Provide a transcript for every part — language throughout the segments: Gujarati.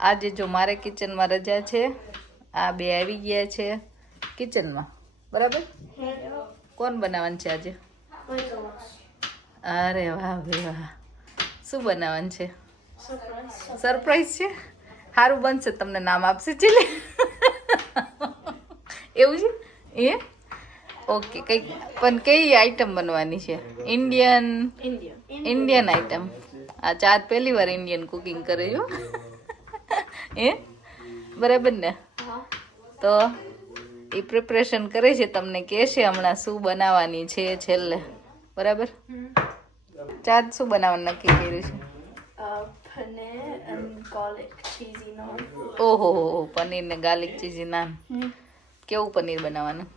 આજે જો મારે કિચનમાં રજા છે, આ બે આવી ગયા છે કિચનમાં, બરાબર? કોણ બનાવવાનું છે આજે? અરે વાહ ભાઈ વાહ, શું બનાવવાનું છે? સરપ્રાઈઝ છે. સારું બનશે, તમને નામ આપશે ચીલે. એવું છે એ? ઓકે, કંઈક પણ કઈ આઈટમ બનવાની છે? Indian item. આ ચાર પહેલી વાર ઇન્ડિયન કુકિંગ કરે છો એ બરાબર ને? તો એ પ્રિપરેશન કરે છે, તમને કહેશે હમણાં શું બનાવવાની છે છેલ્લે, બરાબર? ચાર શું બનાવવાનું નક્કી કર્યું છે? Paneer and garlic cheesy naan. ઓહો પનીર ને ગાર્લિક ચીઝી નાન. કેવું પનીર બનાવવાનું?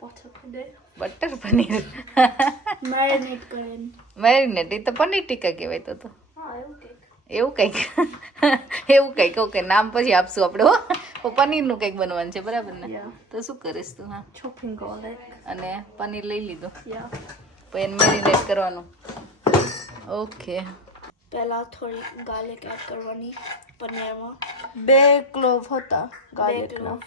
Butter paneer. Butter paneer. Marinate karen. Marinate, એ તો પનીર ટીકા કહેવાય તો. Okay. એવું કંઈક ઓકે, નામ પછી આપશું આપણે હો. પનીરનું કંઈક બનવાનું છે, બરાબર ને? તો શું કરીશ તું? હા, Chopping garlic. અને પનીર લઈ લીધું, Yeah. પછી એને મેરિનેટ કરવાનું. ઓકે, પહેલા થોડી ગાર્લિક એડ કરવાની પનીરમાં. 2 ક્લોવ હતા ગાર્લિકના.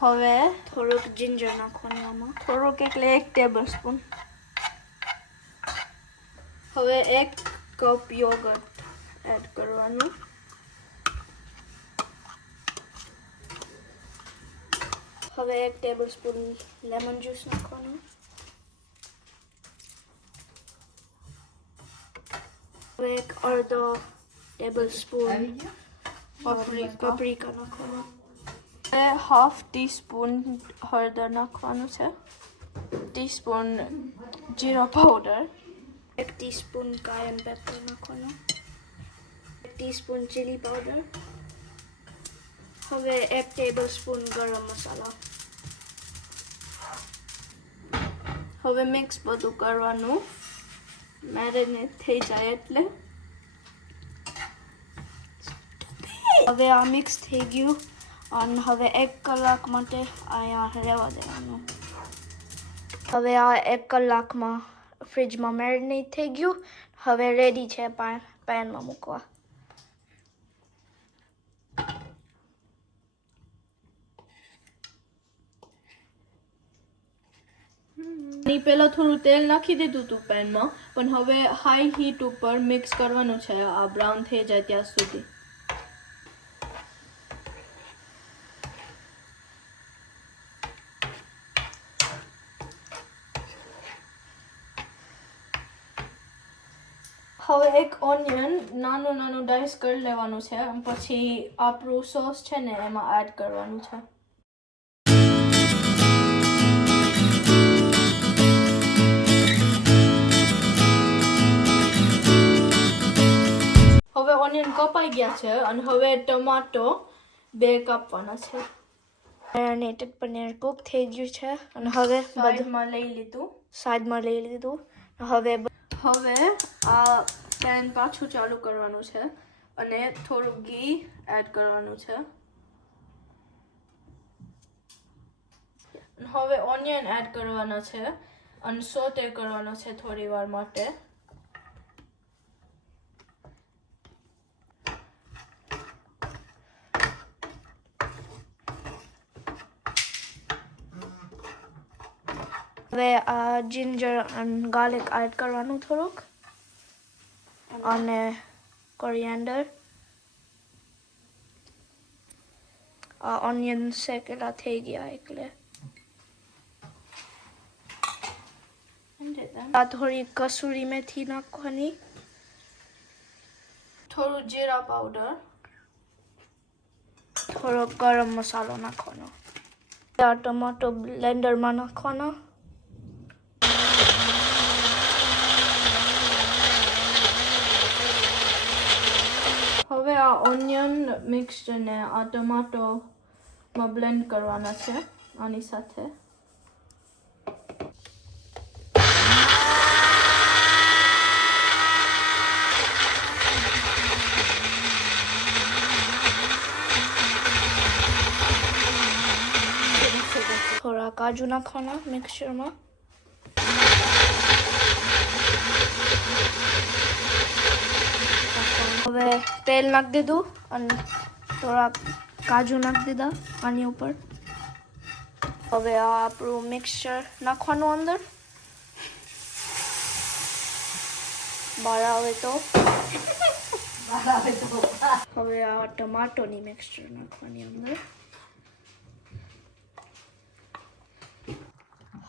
હવે થોડુંક જિંજર નાખવાનું આમાં. થોડુંક એટલે 1 ટેબલસ્પૂન. હવે 1 કપ યોગર્ટ એડ કરવાનું. હવે 1 ટેબલસ્પૂન લેમન જ્યુસ નાખવાનું. હવે 1 અડધો ટેબલસ્પૂન પાપ્રિકા નાખવાનું. હવે 1/2 ટીસ્પૂન હળદર નાખવાનું છે. ટીસ્પૂન જીરા પાવડર. 1 ટીસ્પૂન કાયમ પેપર નાખવાનું. 1 ટીસ્પૂન ચીલી પાવડર. હવે 1 ટેબલસ્પૂન ગરમ મસાલા. હવે મિક્સ બધું કરવાનું, મેરિનેટ થઈ જાય એટલે. હવે આ મિક્સ થઈ ગયું અને હવે 1 કલાક માટે અહીંયા રહેવા દેવાનું. હવે આ 1 કલાકમાં ફ્રીજમાં મેરિનેટ થઈ ગયું. હવે રેડી છે પેનમાં મૂકવા. પહેલા થોડું તેલ નાખી દીધું હતું પેનમાં, પણ હવે હાઈ હીટ ઉપર મિક્સ કરવાનું છે, આ બ્રાઉન થઈ જાય ત્યાં સુધી. હવે 1 ઓનિયન નાનું ડાઈસ કરી લેવાનું છે, પછી આપણું સોસ છે ને એમાં એડ કરવાનું છે. હવે ઓનિયન કપાઈ ગયા છે અને હવે ટમાટો 2 કાપવાના છે. મેરિનેટેડ પનીર કુક થઈ ગયું છે અને હવે સાઈડમાં લઈ લીધું. હવે આ પેન પાછું ચાલુ કરવાનું છે અને થોડું ઘી એડ કરવાનું છે. હવે ઓનિયન એડ કરવાના છે અને સોતે કરવાનો છે થોડી વાર માટે. હવે આ જિંજર અને ગાર્લિક એડ કરવાનું થોડુંક, અને કોરિએન્ડર. આ ઓનિયન શેકેલા થઈ ગયા એટલે. આ થોડી કસૂરી મેથી નાખવાની, થોડું જીરા પાવડર, થોડો ગરમ મસાલો નાખવાનો. આ ટમાટો બ્લેન્ડરમાં નાખવાનો. હવે આ ઓનિયન મિક્સચરને આ ટમાટોમાં બ્લેન્ડ કરવાના છે આની સાથે. થોડા કાજુ નાખવાના મિક્સચરમાં. હવે તેલ નાખી દીધું અને થોડા કાજુ નાખી દીધા આની ઉપર. હવે આ આપણું મિક્સચર નાખવાનું અંદર. બહાર આવે તો હવે આ ટમાટોની મિક્સચર નાખવાની અંદર.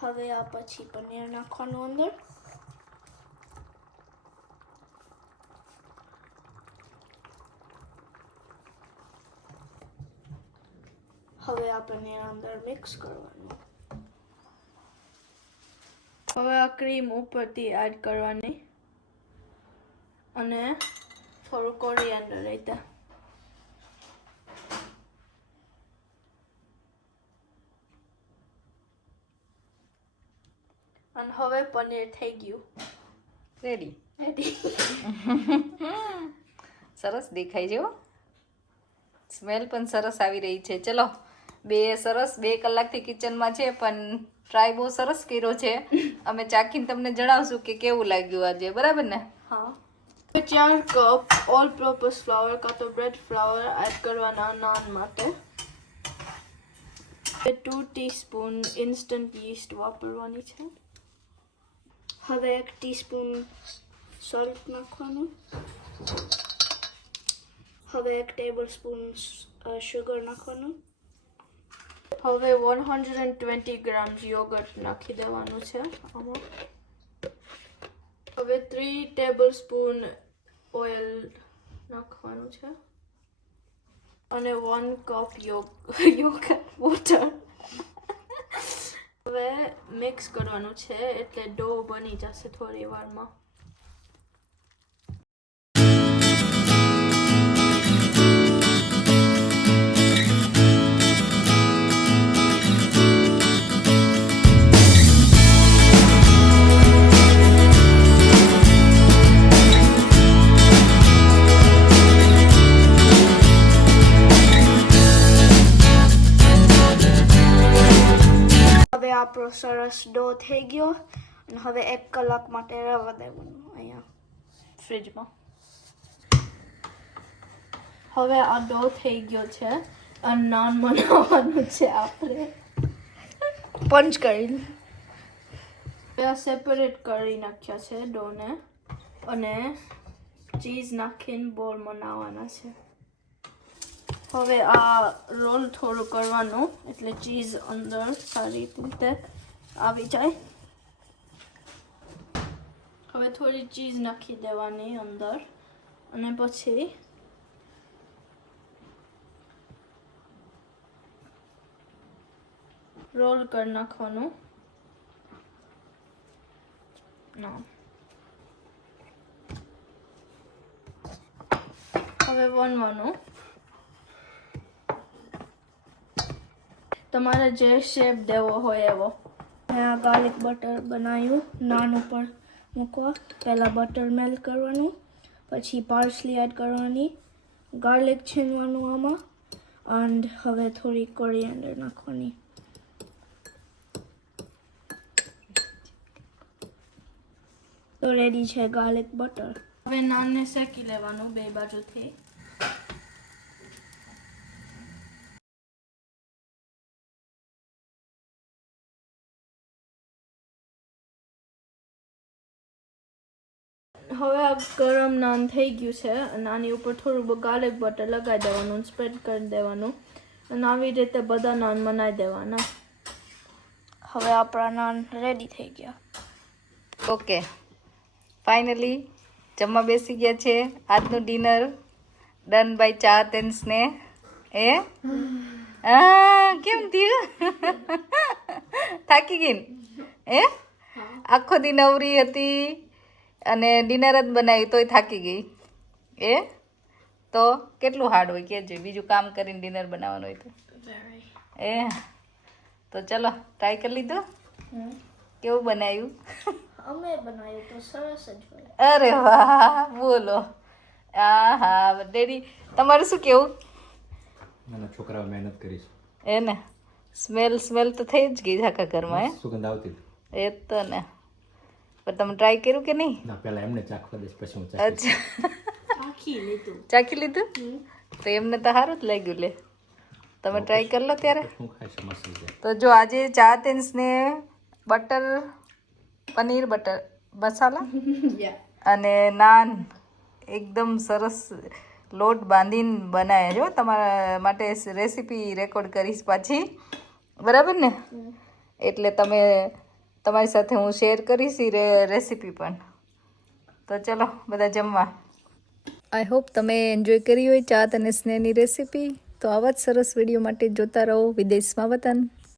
હવે આ પછી પનીર નાખવાનું અંદર. હવે આ પનીર અંદર મિક્સ કરવાનું. હવે આ ક્રીમ ઉપરથી એડ કરવાની અને થોડું કોરિએન્ડર રીતે. અને હવે પનીર થઈ ગયું રેડી. રેડી. સરસ દેખાય છે હો. સ્મેલ પણ સરસ આવી રહી છે. ચલો સરસ 2 કલાકથી કિચનમાં છે પણ ટ્રાય બહુ સરસ કર્યો છે. અમે ચાખીને તમને જણાવશું કે કેવું લાગ્યું આજે, બરાબર ને? હા. 4 કપ ઓલ પર્પસ ફ્લાવર કાં તો બ્રેડ ફ્લાવર એડ કરવાના નાન માટે. 2 ટીસ્પૂન ઇન્સ્ટન્ટ યીસ્ટ વાપરવાની છે. હવે 1 ટીસ્પૂન સોલ્ટ નાખવાનું. હવે 1 ટેબલસ્પૂન શુગર નાખવાનું. હવે 120 ગ્રામ્સ યોગર્ટ નાખી દેવાનું છે આમાં. હવે 3 ટેબલસ્પૂન ઓઇલ નાખવાનું છે અને 1 કપ યોગર્ટ વોટર. હવે મિક્સ કરવાનું છે એટલે ડો બની જશે થોડી વારમાં. હવે આપણો સરસ ડો થઈ ગયો અને હવે 1 કલાક માટે રહેવા દેવાનું અહીંયા ફ્રીજમાં. હવે આ ડો થઈ ગયો છે અને નાન બનાવવાનું છે આપણે. પંચ કરીને આ સેપરેટ કરી નાખ્યા છે ડોને અને ચીઝ નાખીને બોલ બનાવવાના છે. હવે આ રોલ થોડું કરવાનું એટલે ચીઝ અંદર સારી રીતે આવી જાય. હવે થોડી ચીઝ નાખી દેવાની અંદર અને પછી રોલ કરી નાખવાનું. હવે વણવાનું. તમારે જે શેપ દેવો હોય એવો. મેં આ ગાર્લિક બટર બનાવ્યું નાન ઉપર મૂકવા. પહેલાં બટર મેલ્ટ કરવાનું, પછી પાર્સલી એડ કરવાની, ગાર્લિક છીનવાનું આમાં એન્ડ હવે થોડી કોરિએન્ડર નાખવાની. તો રેડી છે ગાર્લિક બટર. હવે નાનને શેકી લેવાનું 2 બાજુથી. હવે આ ગરમ નાન થઈ ગયું છે અને આની ઉપર થોડું ગાર્લિક બટર લગાવી દેવાનું, સ્પ્રેડ કરી દેવાનું અને આવી રીતે બધા નાન બનાવી દેવાના. હવે આપણા નાન રેડી થઈ ગયા. ઓકે, ફાઇનલી જમવા બેસી ગયા છે. આજનું ડિનર ડન બાય ચાહત એન્ડ સ્નેહ. કેમ થયું? થાકી ગઈ ને? આખો દી નવરી હતી અને ડિનર જ બનાવ્યું તોય થાકી ગઈ. તો કેટલું હાર્ડ હોય કે બીજું કામ કરીને ડિનર બનાવવાનું હોય તો. તો ચલો ટ્રાય કરી લીધું. કેવું બનાવ્યું? અમે બનાવ્યું તો સરસ જ હોય. અરે વાહ, બોલો. હા ડેડી, તમારું શું કેવું? નાના છોકરાઓ મહેનત કરીશ ને સ્મેલ તો થઈ જ ગઈ આખા ઘરમાં. સુગંધ આવતી એ તો ને. પણ તમે ટ્રાય કર્યું કે નહીં? ના, પહેલા એમને ચાખવા દઈશ પછી હું અચ્છા. ચાખી લીધું તો એમને તો સારું જ લાગ્યું લે તમે ટ્રાય કરી લો ત્યારે શું ખાય છે મસ્ત છે. તો જો આજે ચાત એન્ડ સ્નેહ બટર પનીર બટર મસાલા અને નાન એકદમ સરસ લોટ બાંધીને બનાવે જો તમારા માટે રેસીપી રેકોર્ડ કરીશ પાછી બરાબર ને એટલે તમે તમારી સાથે હું શેર કરીશ એ રેસીપી પણ તો ચલો બધા જમવા આઈ હોપ તમે એન્જોય કરી હોય ચાત અને સ્નેહની રેસીપી તો આવા જ સરસ વિડીયો માટે જોતા રહો વિદેશમાં વતન